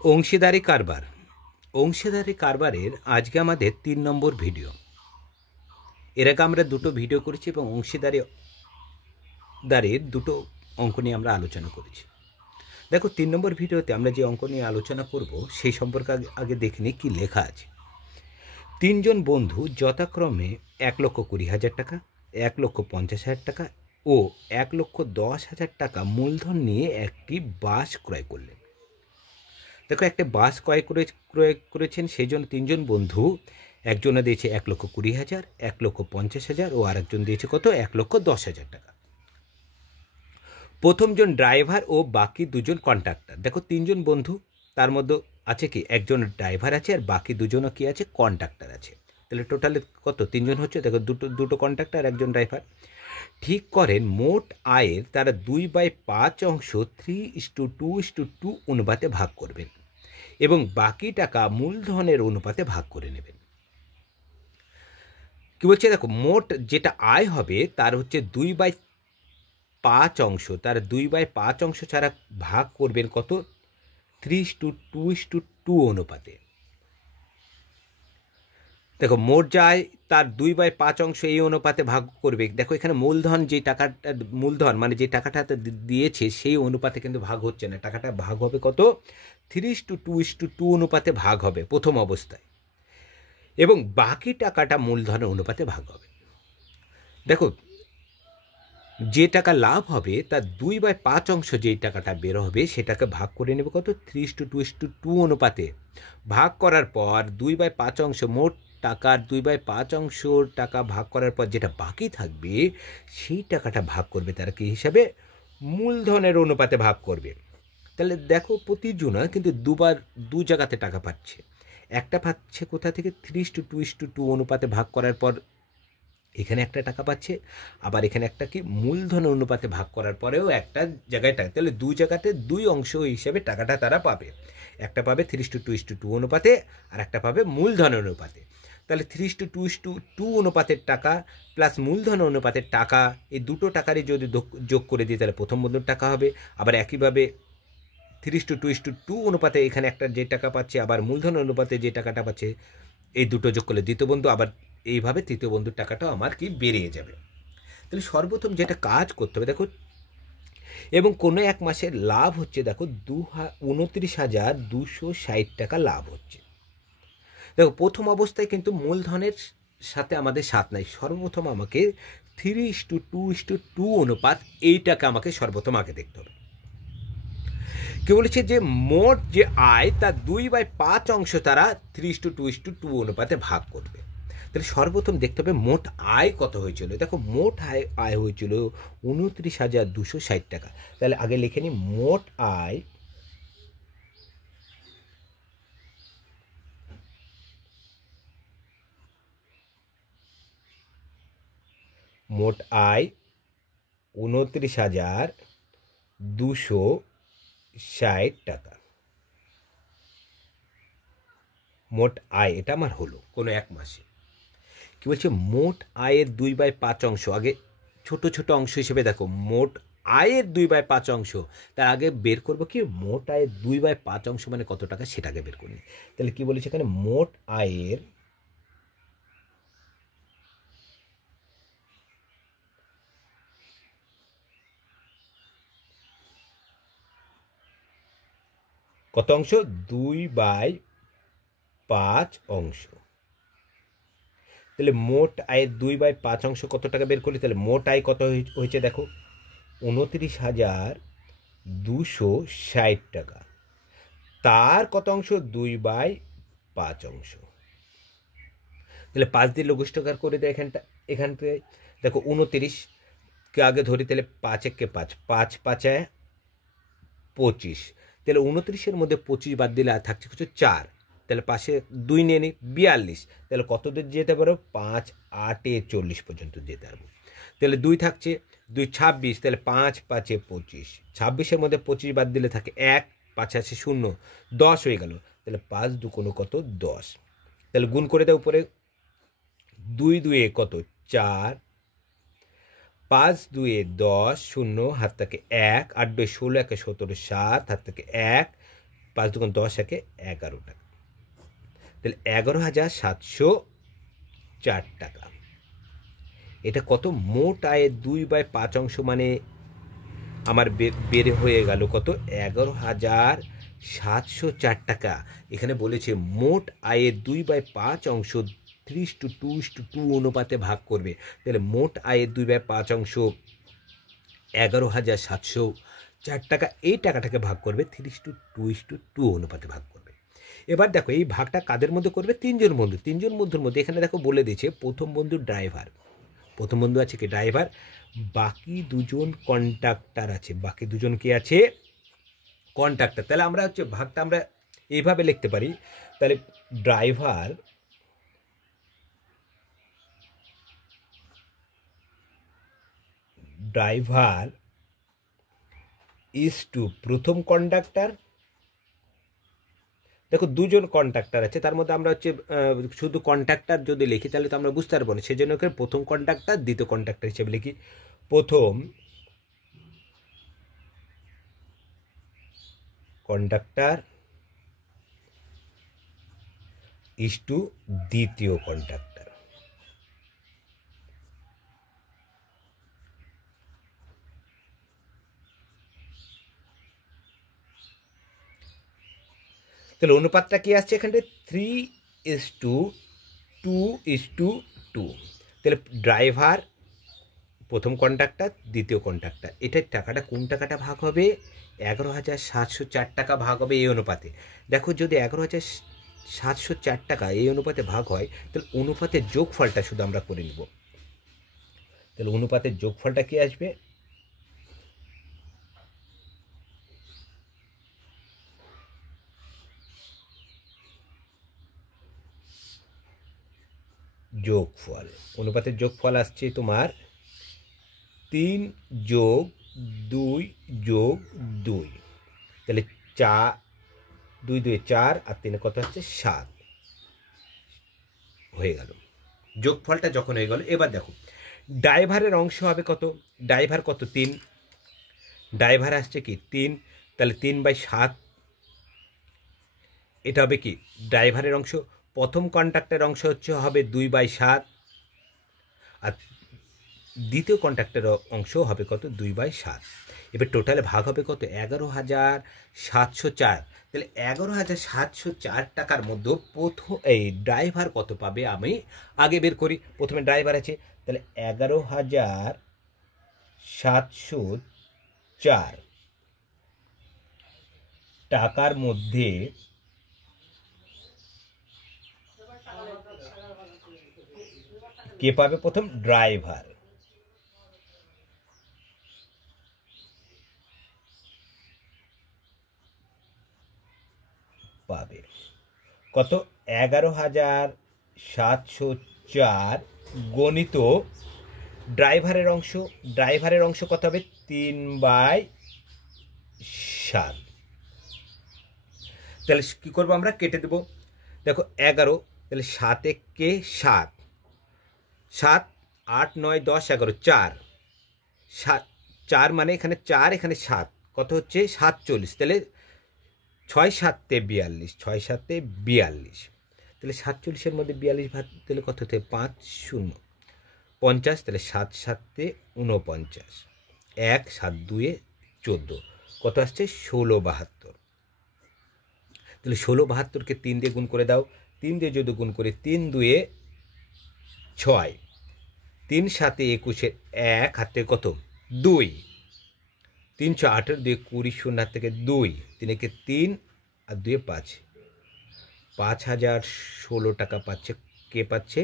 অংশীদারি কারবার। অংশীদারি কারবারের আজকে আমাদের 3 নম্বর ভিডিও। এর আগে আমরা দুটো ভিডিও করেছি এবং অংশীদারির দুটো অঙ্ক নিয়ে আমরা আলোচনা করেছি। দেখো 3 নম্বর ভিডিওতে আমরা যে অঙ্ক নিয়ে আলোচনা করব সেই সম্পর্কে আগে দেখে নিই কী লেখা আছে। 3 জন বন্ধু যথাক্রমে 1,20,000 টাকা, 1,50,000 টাকা ও 1,10,000 টাকা মূলধন নিয়ে একটি বাস ক্রয় করলেন। দেখো একটা বাস ক্রয় করেছেন, সেই জন্য 3 জন বন্ধু, একজনে দিয়েছে 1,20,000, 1,50,000 ও আরেকজন দিয়েছে কত 1,10,000 টাকা। প্রথমজন ড্রাইভার ও বাকি 2 জন কন্ট্রাক্টর। দেখো 3 জন বন্ধু, তার মধ্যে আছে কি একজন ড্রাইভার আছে আর বাকি 2 জনও কি আছে কন্ট্রাক্টর আছে। তাহলে টোটালে কত 3 জন হচ্ছে। দেখো দুটো কন্ট্রাক্টর একজন ড্রাইভার। ঠিক করেন মোট আয়ের তারা 2/5 অংশ 3:2:2 অনুপাতে ভাগ করবেন এবং বাকি টাকা মূলধনের অনুপাতে ভাগ করে নেবেন। কি বলছে দেখো, মোট যেটা আয় হবে তার হচ্ছে 2/5 অংশ, তার 2/5 অংশ ছাড়া ভাগ করবেন কত 3:2:2 অনুপাতে। দেখো মোট যা আয় তার 2/5 অংশ এই অনুপাতে ভাগ করবে। দেখো এখানে মূলধন যে টাকাটা, মূলধন মানে যে টাকাটা দিয়েছে সেই অনুপাতে কিন্তু ভাগ হচ্ছে না, টাকাটা ভাগ হবে কত 3:2:2 অনুপাতে ভাগ হবে প্রথম অবস্থায়, এবং বাকি টাকাটা মূলধনের অনুপাতে ভাগ হবে। দেখো যে টাকা লাভ হবে তার 2/5 অংশ যেই টাকাটা বের হবে সেটাকে ভাগ করে নেবে কত 3:2:2 অনুপাতে। ভাগ করার পর 2/5 অংশ, মোট টাকার 2/5 অংশ টাকা ভাগ করার পর যেটা বাকি থাকবে সেই টাকাটা ভাগ করবে তারা কি হিসাবে মূলধনের অনুপাতে ভাগ করবে। তাহলে দেখো প্রতিজনা কিন্তু দু জায়গাতে টাকা পাচ্ছে। একটা পাচ্ছে কোথা থেকে 3:2:2 অনুপাতে ভাগ করার পর এখানে একটা টাকা পাচ্ছে, আবার এখানে একটা কি মূলধনের অনুপাতে ভাগ করার পরেও একটা জায়গায় টাকা। তাহলে 2 জায়গাতে 2 অংশ হিসেবে টাকাটা তারা পাবে। একটা পাবে 3:2:2 অনুপাতে আর একটা পাবে মূলধনের অনুপাতে। তাহলে 3:2:2 অনুপাতের টাকা প্লাস মূলধন অনুপাতের টাকা, এই দুটো টাকারই যদি যোগ করে দিই তাহলে প্রথম বন্ধুর টাকা হবে। আবার একইভাবে 3:2:2 অনুপাতে এখানে একটা যে টাকা পাচ্ছে, আবার মূলধন অনুপাতে যে টাকাটা পাচ্ছে, এই দুটো যোগ করলে দ্বিতীয় বন্ধু, আবার এইভাবে তৃতীয় বন্ধুর টাকাটাও আমার কি বেরিয়ে যাবে। তাহলে সর্বপ্রথম যেটা কাজ করতে হবে দেখো, এবং কোনো এক মাসের লাভ হচ্ছে দেখো 29,260 টাকা লাভ হচ্ছে। দেখো প্রথম অবস্থায় কিন্তু মূলধনের সাথে আমাদের সাথ নাই, সর্বপ্রথম আমাকে 3:2:2 অনুপাত এইটাকে আমাকে সর্বপ্রথম আগে দেখতে হবে। কি বলেছে যে মোট যে আয় তার 2/5 অংশ তারা 3:2:2 অনুপাতে ভাগ করবে। তাহলে সর্বপ্রথম দেখতে হবে মোট আয় কত হয়েছিল। দেখো মোট আয় হয়েছিল 29,260 টাকা। তাহলে আগে লিখে নিই মোট আয়, মোট আয় 29,260 টাকা। মোট আয় এটা আমার হলো কোনো এক মাসে। কি বলছে মোট আয়ের 2/5 অংশ, আগে ছোট ছোট অংশ হিসেবে দেখো মোট আয়ের 2/5 অংশ, তার আগে বের করবো কি মোট আয়ের 2/5 অংশ মানে কত টাকা সেটাকে বের করি। তাহলে কি বলেছে এখানে মোট আয়ের কত অংশ 2/5 অংশ। তাহলে মোট আয়ের 2/5 অংশ কত টাকা বের করলি, তাহলে মোট আয় কত হয়েছে দেখো 29,260 টাকা। তার কত অংশ 2/5 অংশ। তাহলে 5 দিয়ে লঘিষ্ঠকার করে দেয় এখান থেকে দেখো 29কে আগে ধরি, তাহলে 5 × 5, 5×5 = 25। তাহলে 29-এর মধ্যে 25 বাদ দিলে আর থাকছে কিছু 4, তাহলে পাশে 2 নিয়ে নিই 42। তাহলে কত দূর যেতে পারো 5, 8 × 40 পর্যন্ত যেতে পারবো। তাহলে 2 থাকছে 2 26, তাহলে 5, 5 × 25, 26-এর মধ্যে 25 বাদ দিলে থাকে 1, 5 আছে 0, 10 হয়ে গেল। তাহলে 5 2 কত 10। তাহলে গুণ করে দাও উপরে, 2 2 কত 4, 5 2 10, 0 হাত থেকে 1, 8 2 16, 1 17, 7 হাত থেকে 1, 5 দুগুণ 10, একে 11 টাকা। তাহলে 11,704 টাকা। এটা কত? মোট আয়ের 2/5 মানে আমার বের হয়ে গেল কত? 11,704 টাকা। এখানে বলেছে মোট আয়ের 2/5 3:2:2 অনুপাতে ভাগ করবে। তাহলে মোট আয়ের 2/5 11,704 টাকা। এই টাকাটাকে ভাগ করবে 3:2:2 অনুপাতে ভাগ করবে। এবার দেখো এই ভাগটা কাদের মধ্যে করবে? তিনজন বন্ধুর মধ্যে। এখানে দেখো বলে দিয়েছে প্রথম বন্ধু ড্রাইভার, প্রথম বন্ধু আছে কি? ড্রাইভার। বাকি দুজন কন্ডাক্টার আছে। বাকি দুজন কি আছে? কন্ডাক্টার। তাহলে আমরা হচ্ছে ভাগটা আমরা এইভাবে লিখতে পারি। তাহলে ড্রাইভার ইজ টু প্রথম কন্ডাক্টার। দেখো দুজন কন্ডাক্টার আছে, তার মধ্যে আমরা হচ্ছে শুধু কন্ডাক্টার যদি লিখি তাহলে তো আমরা বুঝতে পারবো না, সেজন্য প্রথম কন্ডাক্টার দ্বিতীয় কন্ডাক্টার হিসেবে লিখি। প্রথম কন্ডাক্টার ইজ টু দ্বিতীয় কন্ডাক্টার। তাহলে অনুপাতটা কি আসছে এখানে? 3:2:2। তাহলে ড্রাইভার প্রথম কন্ডাক্টার দ্বিতীয় কন্ডাক্টার, এটার টাকাটা কোন টাকাটা ভাগ হবে? 11,704 টাকা ভাগ হবে এই অনুপাতে। দেখো যদি 11,704 টাকা এই অনুপাতে ভাগ হয় তাহলে অনুপাতের যোগফলটা শুধু আমরা করে নিব। তাহলে অনুপাতের যোগফলটা কি আসবে? যোগফল, অনুপাতের যোগফল আসছে তোমার 3+2+2। তাহলে 2×2=4 আর 3 কত হচ্ছে? 7 হয়ে গেল। যোগফলটা যখন হয়ে গেল, এবার দেখো ড্রাইভারের অংশ হবে কত? ড্রাইভার কত? 3। ড্রাইভার আসছে কি? 3। তাহলে 3/7 এটা হবে কি? ড্রাইভারের অংশ। প্রথম কন্ডাক্টরের অংশ হচ্ছে হবে 2/7 আর দ্বিতীয় কন্ট্রাক্টের অংশ হবে কত? 2/7। এবার টোটালে ভাগ হবে কত? 11,704। তাহলে 11,704 টাকার মধ্যে প্রথম এই ড্রাইভার কত পাবে আমি আগে বের করি। প্রথমে ড্রাইভার আছে, তাহলে 11,704 টাকার মধ্যে কে পাবে? প্রথম ড্রাইভার পাবে কত? 11,704 গণিত ড্রাইভারের অংশ। ড্রাইভারের অংশ কত হবে? 3/7। তাহলে কী করবো আমরা? কেটে দেবো। দেখো 11, তাহলে 7 একে 7, 7 8 9 10 11, 4 4 মানে এখানে 4 এখানে 7 কত হচ্ছে? 47। তাহলে 6 7 42, 6 7 42। তাহলে 47-এর মধ্যে 42 ভাগ দিলে কত হতে? 5 0 50। তাহলে 7 7 49, 1 7 2 14, কত আসছে? 1672। তাহলে 1672কে 3 দিয়ে গুণ করে দাও। 3 দিয়ে যদি গুণ করি, 3 2 6, 3 7 21, 1 হাত থেকে কত? 2, 3 6 8, 2 20, 0 হাত থেকে 2, 3 একে 3 আর 2 5, 5,016 টাকা পাচ্ছে। কে পাচ্ছে?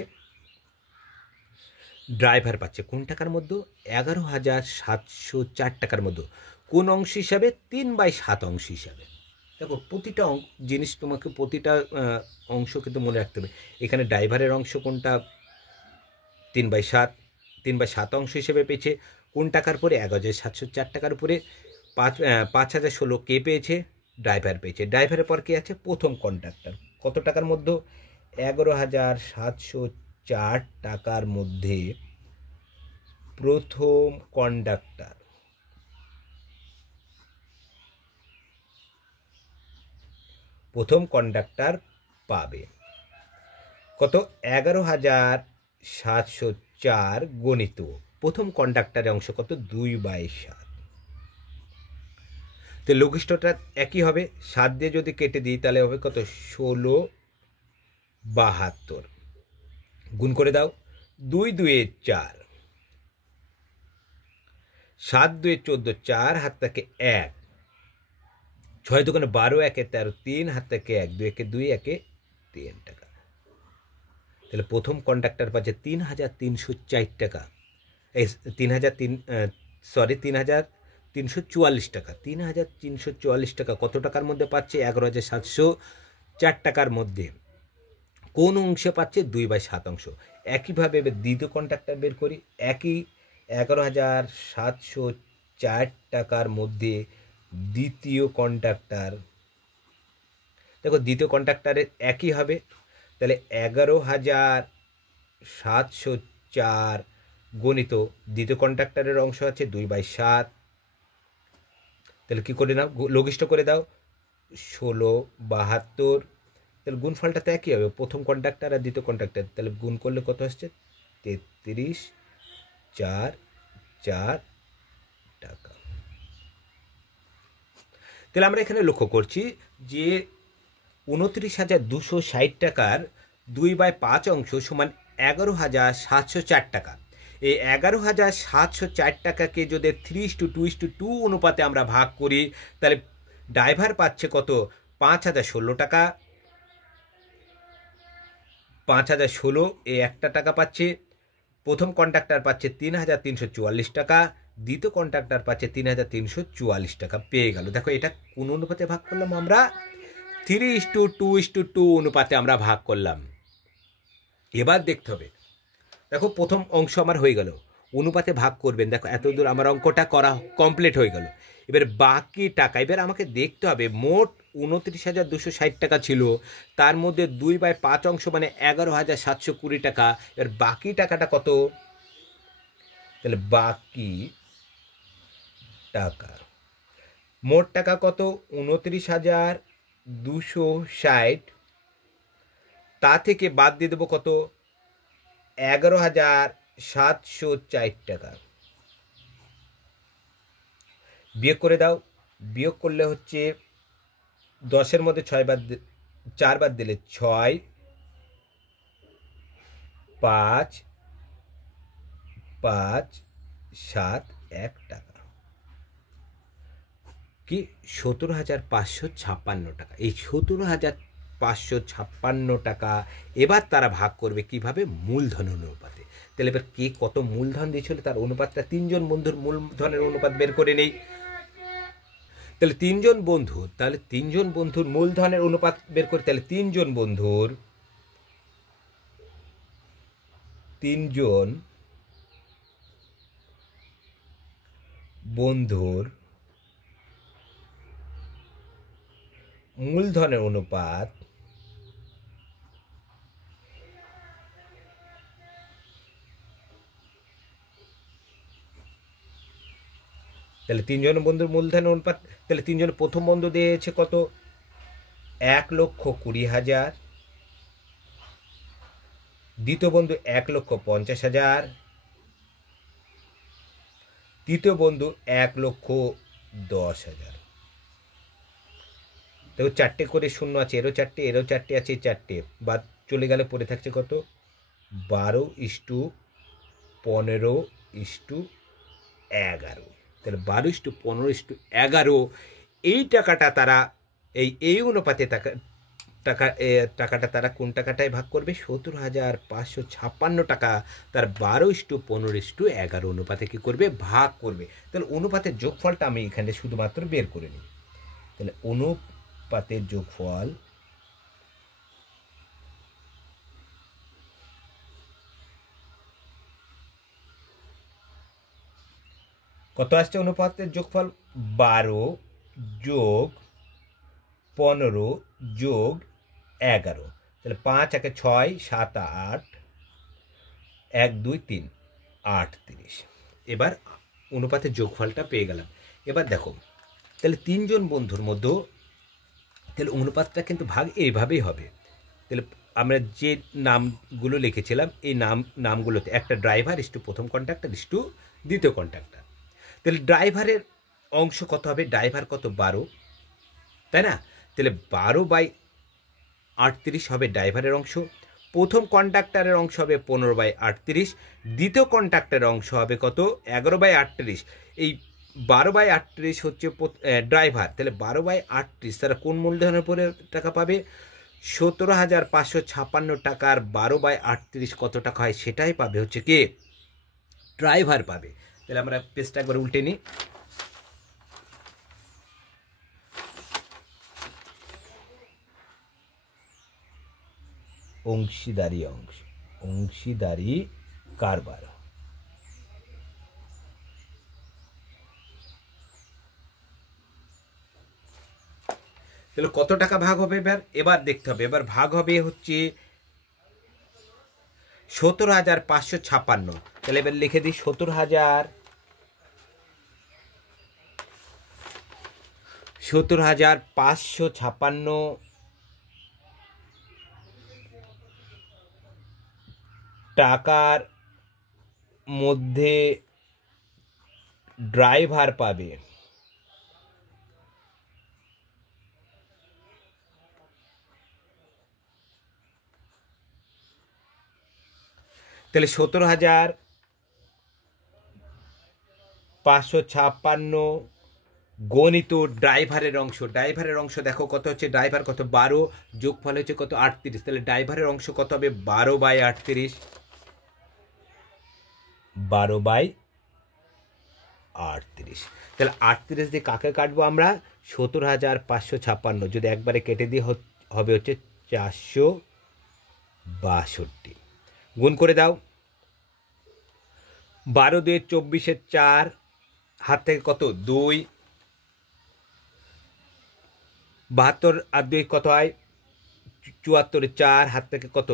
ড্রাইভার পাচ্ছে। কোন টাকার মধ্যে? 11,704 টাকার মধ্যে। কোন অংশ হিসাবে? 3/7 অংশ হিসাবে। দেখো প্রতিটা জিনিস তোমাকে প্রতিটা অংশ কিন্তু মনে রাখতে হবে। এখানে ড্রাইভারের অংশ কোনটা? 3/7, 3/7 অংশ হিসেবে পেয়েছে। কোন টাকার পরে? 11,704 টাকার উপরে 5,016 কে পেয়েছে? ড্রাইভার পেয়েছে। ড্রাইভারের পর কে আছে? প্রথম কন্ডাক্টর। কত টাকার মধ্যে? 11,704 টাকার মধ্যে প্রথম কন্ডাক্টর প্রথম কন্ডাক্টর পাবে কত 11,704 গণিত প্রথম কন্ডাক্টরের অংশ কত 2/7। তো লঘিষ্ঠটা একই হবে, 7 দিয়ে যদি কেটে দিই তাহলে হবে কত 16/72। গুণ করে দাও, 2 2 4, 7 2 14, 4 হাত থেকে 1, 6 2 12, 1 13, 3 হাত থেকে 1, 2 1 2, 1 3 টাকা। তাহলে প্রথম কন্ডাক্টর পাচ্ছে 3,304 টাকা, এই 3,344 টাকা। 3,344 টাকা কত টাকার মধ্যে পাচ্ছে? 11,704 টাকার মধ্যে। কোন অংশে পাচ্ছে? 2/7 অংশ। একইভাবে দ্বিতীয় কন্ডাক্টর বের করি, একই 11,704 টাকার মধ্যে দ্বিতীয় কন্ডাক্টর, দেখো দ্বিতীয় কন্ডাক্টরের একই হবে, তাহলে 11,704 গণিত দ্বিতীয় কন্ডাক্টরের অংশ আছে 2/7। তাহলে কী করে নাও, লঘিষ্ঠ করে দাও, 16/72। তাহলে গুণফলটা তো একই হবে, প্রথম কন্ডাক্টর আর দ্বিতীয় কন্ডাক্টর, তাহলে গুণ করলে কত আসছে? 33,404 টাকা। তাহলে আমরা এখানে লক্ষ্য করছি যে 29,260 টাকার 2/5 অংশ সমান 11,704 টাকা। এই 11,704 টাকাকে যদি 3:2:2 অনুপাতে আমরা ভাগ করি তাহলে ড্রাইভার পাচ্ছে কত? 5,016 টাকা। 5,016 এই একটা টাকা পাচ্ছে। প্রথম কন্ডাক্টর পাচ্ছে 3,344 টাকা, দ্বিতীয় কন্ডাক্টর পাচ্ছে 3,344 টাকা পেয়ে গেল। দেখো এটা কোন অনুপাতে ভাগ করলাম আমরা? 3:2:2 অনুপাতে আমরা ভাগ করলাম। এবার দেখতে হবে, দেখো প্রথম অংশ আমার হয়ে গেল, অনুপাতে ভাগ করবেন। দেখো এতদূর আমার অঙ্কটা করা কমপ্লিট হয়ে গেল। এবার বাকি টাকা, এবার আমাকে দেখতে হবে মোট 29,260 টাকা ছিল, তার মধ্যে 2/5 অংশ মানে 11,720 টাকা। এবার বাকি টাকাটা কত? তাহলে বাকি টাকা, মোট টাকা কত? 29,260, তা থেকে বাদ দিয়ে দেবো কত? 11,704 টাকা। বিয়োগ করে দাও, বিয়োগ করলে হচ্ছে 10-এর মধ্যে 4 বাদ দিলে 6, 5, 5, 7, 1 টাকা। কি? 17,556 টাকা। এই 17,556 টাকা এবার তারা ভাগ করবে কিভাবে? মূলধন অনুপাতে। তাহলে এবার কে কত মূলধন দিয়েছিল তার অনুপাতটা, 3 জন বন্ধুর মূলধনের অনুপাত বের করে নেই। তাহলে 3 জন বন্ধু, তাহলে 3 জন বন্ধুর মূলধনের অনুপাত বের করে, তাহলে 3 জন বন্ধুর মূলধনের অনুপাত তাহলে 3 জন বন্ধুর মূলধনের অনুপাত, তাহলে 3 জন প্রথম বন্ধু দিয়েছে কত? 1,20,000, দ্বিতীয় বন্ধু 1,50,000, তৃতীয় বন্ধু 1,10,000। দেখো 4টে করে শূন্য আছে, এরও 4টে, এরও 4টে আছে, 4টে বাদ চলে গেলে পড়ে থাকছে কত? 12:15:11। তাহলে 12:15:11 এই টাকাটা তারা এই অনুপাতে টাকাটা তারা কোন টাকাটায় ভাগ করবে? 17,556 টাকা তার 12:15:11 অনুপাতে কী করবে? ভাগ করবে। তাহলে অনুপাতের যোগফলটা আমি এখানে শুধুমাত্র বের করে নিই। তাহলে অনুপাতের যোগফল কত আসছে? অনুপাতের যোগফল 12 যোগ 15 যোগ 11। তাহলে 5 1 6 7 8, 1 2 3, 38। এবার অনুপাতের যোগফলটা পেয়ে গেলাম। এবার দেখো, তাহলে 3 জন বন্ধুর মধ্যে তাহলে অনুপাতটা কিন্তু ভাগ এইভাবেই হবে। তাহলে আমরা যে নামগুলো লিখেছিলাম এই নামগুলোতে একটা ড্রাইভার ইস্টু প্রথম কন্ট্রাক্টর ইস্টু দ্বিতীয় কন্ট্রাক্টর। তাহলে ড্রাইভারের অংশ কত হবে? ড্রাইভার কত? 12, তাই না? তাহলে 12/38 হবে ড্রাইভারের অংশ। প্রথম কন্ট্রাক্টরের অংশ হবে 15/38, দ্বিতীয় কন্ট্রাক্টরের অংশ হবে কত? 11/38। এই 12/38 হচ্ছে ড্রাইভার, তাহলে 12/38 তারা কোন মূলধনের উপরে টাকা পাবে? 17,556 টাকার 12/38 কত টাকা হয় সেটাই পাবে হচ্ছে কে? ড্রাইভার পাবে। তাহলে আমরা পেজটা একবার উল্টে নিই। অংশীদারি কারবার। তাহলে কত টাকা ভাগ হবে? এবার দেখতে হবে। এবার ভাগ হবে হচ্ছে 17,556। তাহলে এবার লিখে দিই 17,556 টাকার মধ্যে ড্রাইভার পাবে তাহলে 17,556 গণিত ড্রাইভারের অংশ। ড্রাইভারের অংশ দেখো কত হচ্ছে? ড্রাইভার কত? 12, যোগফল হচ্ছে কত? 38। তাহলে ড্রাইভারের অংশ কত হবে? 12/38। 12/38। তাহলে 38 দিয়ে কাকে কাটবো আমরা? 17,556 যদি একবারে কেটে দিয়ে হবে হচ্ছে 462। গুণ করে দাও। 12 দিয়ে 24 4, হাত থেকে কত? 2। 72 আর 2 কত হয়? 74, 4 হাত থেকে কত?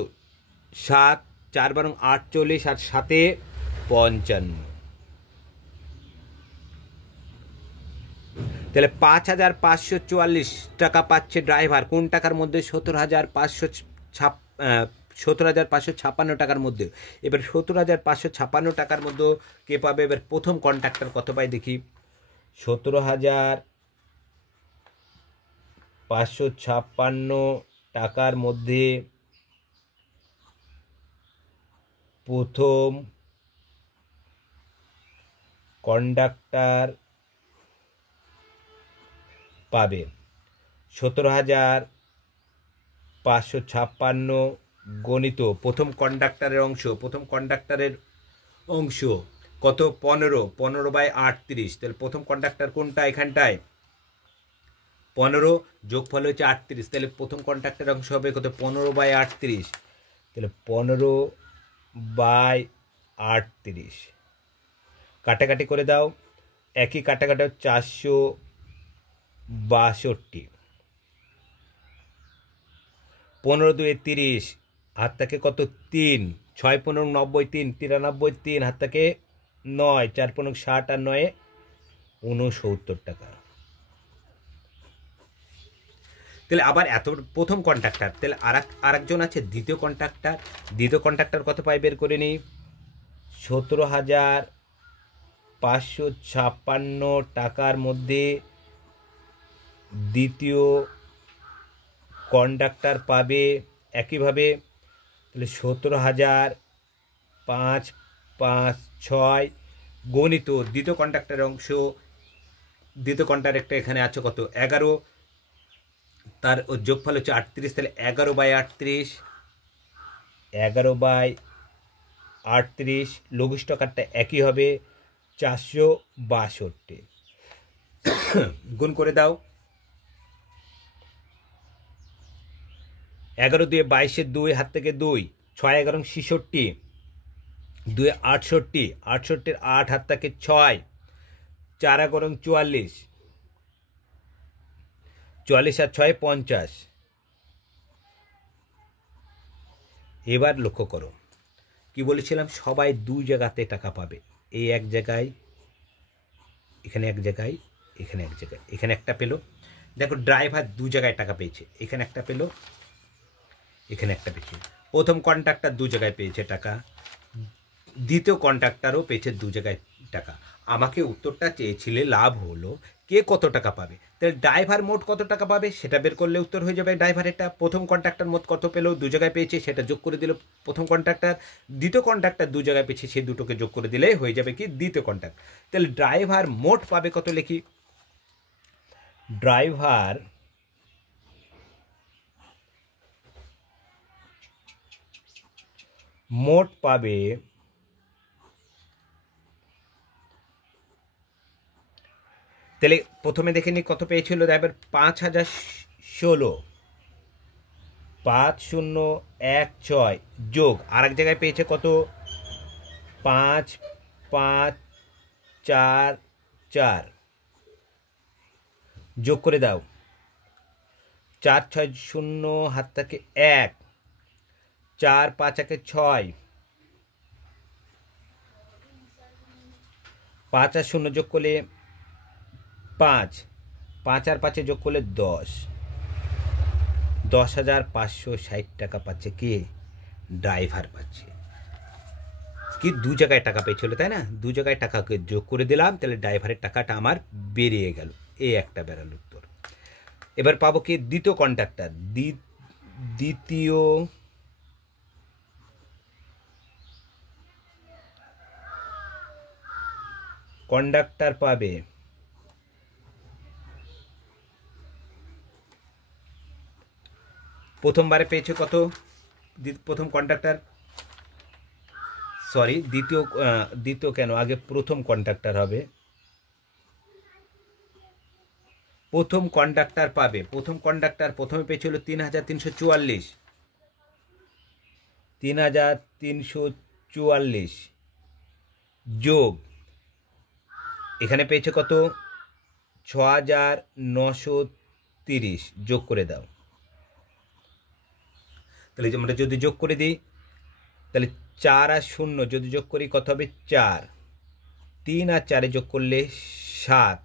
7, 4 বারং 48 আর 7 55। তাহলে 5,544 টাকা পাচ্ছে ড্রাইভার। কোন টাকার মধ্যে? 17,556 টাকার মধ্যে। এবার 17,556 টাকার মধ্যে কে পাবে? এবার প্রথম কন্ট্রাক্টর কত পাই দেখি। 17,556 টাকার মধ্যে প্রথম কন্ডাক্টর পাবে 17,556 গণিত প্রথম কন্ডাক্টরের অংশ। প্রথম কন্ডাক্টরের অংশ কত? 15, 15/38। তাহলে প্রথম কন্ডাক্টর কোনটা? এখানটায় 15, যোগফল হচ্ছে 38। তাহলে প্রথম কন্ডাক্টরের অংশ হবে কত? 15/38। তাহলে 15/38 কাটাকাটি করে দাও। একই কাটাকাটি 462। 15 2 30, হাত থেকে কত? 3। 6 15 90, 3 93, 3 হাত থেকে 9, 4 15 60 আর 9 69 টাকা। তাহলে আবার এত প্রথম কন্ট্রাক্টর। তাহলে আরেকজন আছে দ্বিতীয় কন্ট্রাক্টর। দ্বিতীয় কন্ট্রাক্টর কত পাই বের করে নিই। 17,556 টাকার মধ্যে দ্বিতীয় কন্ডাক্টর পাবে একইভাবে। তাহলে 17,556 গণিত দ্বিতীয় কন্ডাক্টরের অংশ। দ্বিতীয় কন্ট্রাক্টর এখানে আছে কত? 11, তার যোগফল হচ্ছে 38। তাহলে 11/38। 11/38 লঘিষ্ঠ আকারটা একই হবে 462। গুণ করে দাও। 11 দিয়ে 22, 2 হাত থেকে 2, 6 11 66, 2 68, 68 8 হাত থেকে 6, 4 11 44, 44 আর 6 50। এবার লক্ষ্য করো কি বলেছিলাম? সবাই দুই জায়গাতে টাকা পাবে। এই এক জায়গায়, এখানে এক জায়গায়, এখানে এক জায়গায়। এখানে একটা পেলো, দেখো ড্রাইভার দু জায়গায় টাকা পেয়েছে, এখানে একটা পেলো, এখানে একটা পেয়েছে। প্রথম কন্ট্রাক্টর দু জায়গায় পেয়েছে টাকা, দ্বিতীয় কন্ট্রাক্টরও পেয়েছে দু জায়গায় টাকা। আমাকে উত্তরটা চেয়েছিলে লাভ হলো কে কত টাকা পাবে, তাহলে ড্রাইভার মোট কত টাকা পাবে সেটা বের করলে উত্তর হয়ে যাবে ড্রাইভারেরটা। প্রথম কন্ট্রাক্টর মোট কত পেলো, দু জায়গায় পেয়েছে, সেটা যোগ করে দিল প্রথম কন্ট্রাক্টর। দ্বিতীয় কন্ট্রাক্টর দু জায়গায় পেয়েছে, সেই দুটোকে যোগ করে দিলেই হয়ে যাবে কি দ্বিতীয় কন্ট্রাক্ট। তাহলে ড্রাইভার মোট পাবে কত লিখি, ড্রাইভার মোট পাবে তাহলে প্রথমে দেখে নি কত পেয়েছিল ড্রাইভার, 5016, 5016 যোগ আর এক জায়গায় পেয়েছে কত, 5544, যোগ করে দাও, 460 হাত থেকে 1, 4 5 একে 6, 5 আর 0 যোগ করলে 5, 5 আর 5 যোগ করলে 10, 10,560 টাকা পাচ্ছে কে, ড্রাইভার পাচ্ছে। কি দু জায়গায় টাকা পেয়েছিল তাই না, দু জায়গায় টাকাকে যোগ করে দিলাম, তাহলে ড্রাইভারের টাকাটা আমার বেরিয়ে গেল, এই একটা বেরাল উত্তর। এবার পাবো কি দ্বিতীয় কন্ট্রাক্টর, দ্বিতীয় কন্ডাক্টর পাবে প্রথমবারে পেয়েছে কত, প্রথম কন্ট্রাক্টর, সরি দ্বিতীয় কেন, আগে প্রথম কন্ট্রাক্টর হবে, প্রথম কন্ডাক্টর পাবে, প্রথম কন্ডাক্টর প্রথমে পেয়েছিল 3344, 3344 যোগ এখানে পেয়েছে কত 6930, যোগ করে দাও। তাহলে আমরা যদি যোগ করে দিই তাহলে 4 আর 0 যদি যোগ করি কত হবে 4, 3 আর 4 যোগ করলে 7,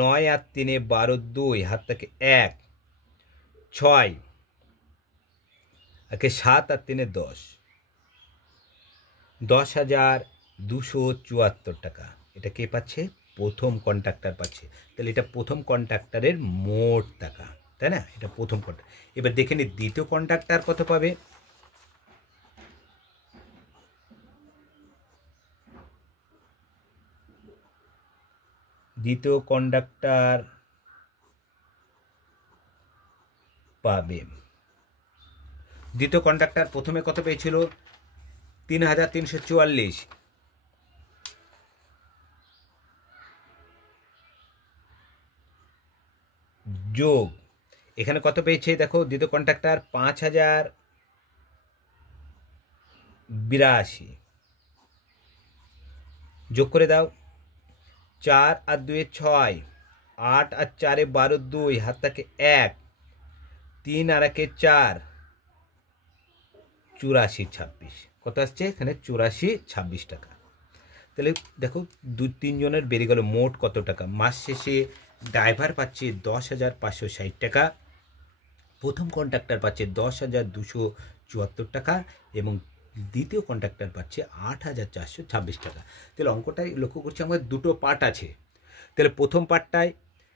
9 আর 3 12, 2 হাত থেকে 1, 6 একে 7 আর 3 10, 10,274 টাকা। এটা কে পাচ্ছে, প্রথম কন্ট্রাক্টর পাচ্ছে। তাহলে এটা প্রথম কন্ট্রাক্টরের মোট টাকা, তাই না, এটা প্রথম কন্ট্রাক্টর। এবার দেখে নি দ্বিতীয় কন্ট্রাক্টর কত পাবে, দ্বিতীয় কন্ডাক্টর পাবে, দ্বিতীয় কন্ডাক্টর প্রথমে কত পেয়েছিল 3344 যোগ এখানে কত পেয়েছে দেখো দ্বিতীয় কন্ট্রাক্টর 5082, যোগ করে দাও, 4 আর 2 6, 8 আর 4 12, 2 হাত থেকে 1, 3 আর 1 4, 8426, কত আসছে এখানে 8426 টাকা। তাহলে দেখো 2-3 জনের বেরিয়ে গেল মোট কত টাকা। মাস শেষে ড্রাইভার পাচ্ছে 10,560 টাকা, প্রথম কন্ট্রাক্টর পাচ্ছে 10,274 টাকা এবং দ্বিতীয় কন্ট্রাক্টর পাচ্ছে 8,426 টাকা। তাহলে অঙ্কটাই লক্ষ্য করছি আমাদের দুটো পার্ট আছে। তাহলে প্রথম পার্টটায়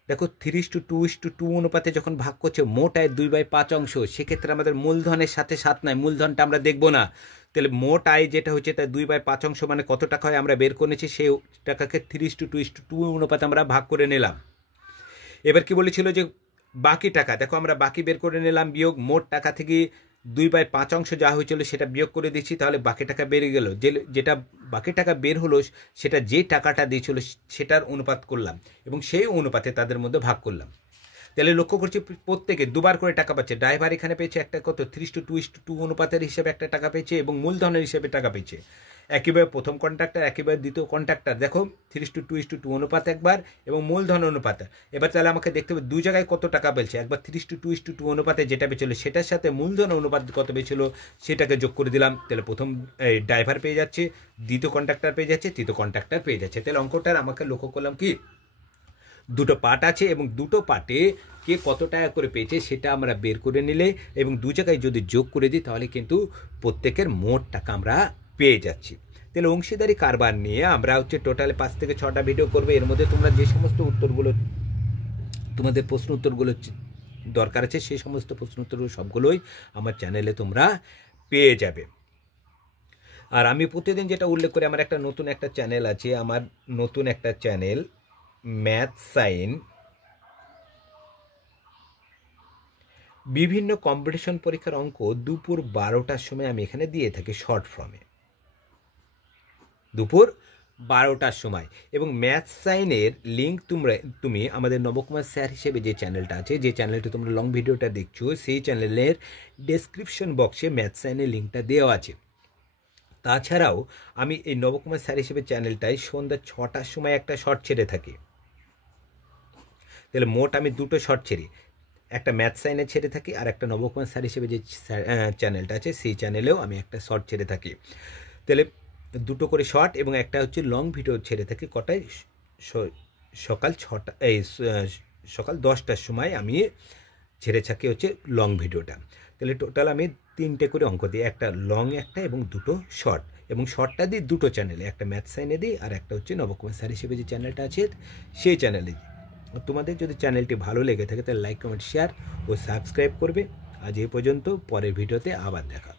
দেখো 3:2:2 অনুপাতে যখন ভাগ করছে মোট আয় 2/5 অংশ, সেক্ষেত্রে আমাদের মূলধনের সাথে 7 নয়, মূলধনটা আমরা দেখবো না। তাহলে মোট আয় যেটা হচ্ছে তার 2/5 অংশ মানে কত টাকা হয় আমরা বের করে নিয়েছি, সেই টাকাকে 3:2:2 অনুপাতে আমরা ভাগ করে নিলাম। এবার কি বলেছিল যে বাকি টাকা, দেখো আমরা বাকি বের করে নিলাম বিয়োগ, মোট টাকা থেকে 2/5 অংশ যা হয়েছিল সেটা বিয়োগ করে দিচ্ছি, তাহলে বাকি টাকা বেরিয়ে গেল। যেটা বাকি টাকা বের হলো সেটা যে টাকাটা দিয়েছিল সেটার অনুপাত করলাম এবং সেই অনুপাতে তাদের মধ্যে ভাগ করলাম। তাহলে লক্ষ্য করছি প্রত্যেকে দুবার করে টাকা পাচ্ছে। ড্রাইভার এখানে পেয়েছে একটা কত 3:2:2 অনুপাতের হিসেবে একটা টাকা পেয়েছে এবং মূলধনের হিসেবে টাকা পেয়েছে। একইভাবে প্রথম কন্ট্রাক্টর, একইভাবে দ্বিতীয় কন্ট্রাক্টর, দেখো 3:2:2 অনুপাত একবার এবং মূলধন অনুপাত। এবার তাহলে আমাকে দেখতে হবে দু জায়গায় কত টাকা পেয়েছে। একবার 3:2:2 অনুপাতে যেটা পেয়েছিল সেটার সাথে মূলধন অনুপাত কত পেয়েছিল সেটাকে যোগ করে দিলাম। তাহলে প্রথম ড্রাইভার পেয়ে যাচ্ছে, দ্বিতীয় কন্ট্রাক্টর পেয়ে যাচ্ছে, তৃতীয় কন্ট্রাক্টর পেয়ে যাচ্ছে। তাহলে অঙ্কটার আমাকে লক্ষ্য করলাম কি দুটো পার্ট আছে এবং দুটো পার্টে কে কত টাকা করে পেয়েছে সেটা আমরা বের করে নিলে এবং দু জায়গায় যদি যোগ করে দিই তাহলে কিন্তু প্রত্যেকের মোট টাকা আমরা পেয়ে যাচ্ছি। তাহলে অংশীদারি কারবার নিয়ে আমরা হচ্ছে টোটালে 5 থেকে 6টা ভিডিও করবো। এর মধ্যে তোমরা যে সমস্ত উত্তরগুলো, তোমাদের প্রশ্ন উত্তরগুলো দরকার আছে সেই সমস্ত প্রশ্ন উত্তরগুলো সবগুলোই আমার চ্যানেলে তোমরা পেয়ে যাবে। আর আমি প্রতিদিন যেটা উল্লেখ করি, আমার একটা নতুন একটা চ্যানেল আছে, আমার নতুন একটা চ্যানেল ম্যাথ সাইন, বিভিন্ন কম্পিটিশন পরীক্ষার অঙ্ক দুপুর 12টার সময় আমি এখানে দিয়ে থাকি শর্ট ফর্মে, দুপুর 12টার সময়। এবং ম্যাথ সাইনের লিঙ্ক তুমি আমাদের নবকুমার স্যার হিসেবে যে চ্যানেলটা আছে, যে চ্যানেলটা তোমরা লং ভিডিওটা দেখছো, সেই চ্যানেলের ডেসক্রিপশন বক্সে ম্যাথ সাইনের লিঙ্কটা দেওয়া আছে। তাছাড়াও আমি এই নবকুমার স্যার হিসেবে চ্যানেলটায় সন্ধ্যা 6টার সময় একটা শর্ট ছেড়ে থাকি। তাহলে মোট আমি দুটো শর্ট ছেড়ি, একটা ম্যাথ সাইনে ছেড়ে থাকি আর একটা নবকুমার স্যার হিসেবে যে চ্যানেলটা আছে সেই চ্যানেলেও আমি একটা শর্ট ছেড়ে থাকি। তাহলে দুটো করে শর্ট এবং একটা হচ্ছে লং ভিডিও ছেড়ে থাকি। কটায়? সকাল 6টা, সকাল 10টার সময় আমি ছেড়ে থাকি হচ্ছে লং ভিডিওটা। তাহলে টোটাল আমি 3টে করে অঙ্ক দিই, একটা লং একটা এবং দুটো শর্ট, এবং শর্টটা দিই দুটো চ্যানেলে, একটা ম্যাথ সাইনে দিই আর একটা হচ্ছে নবকুমার স্যার হিসেবে যে চ্যানেলটা আছে সেই চ্যানেলে দিই। তোমাদের যদি চ্যানেলটি ভালো লেগে থাকে তাহলে লাইক, কমেন্ট, শেয়ার ও সাবস্ক্রাইব করবে। আজ এই পর্যন্ত, পরের ভিডিওতে আবার দেখা।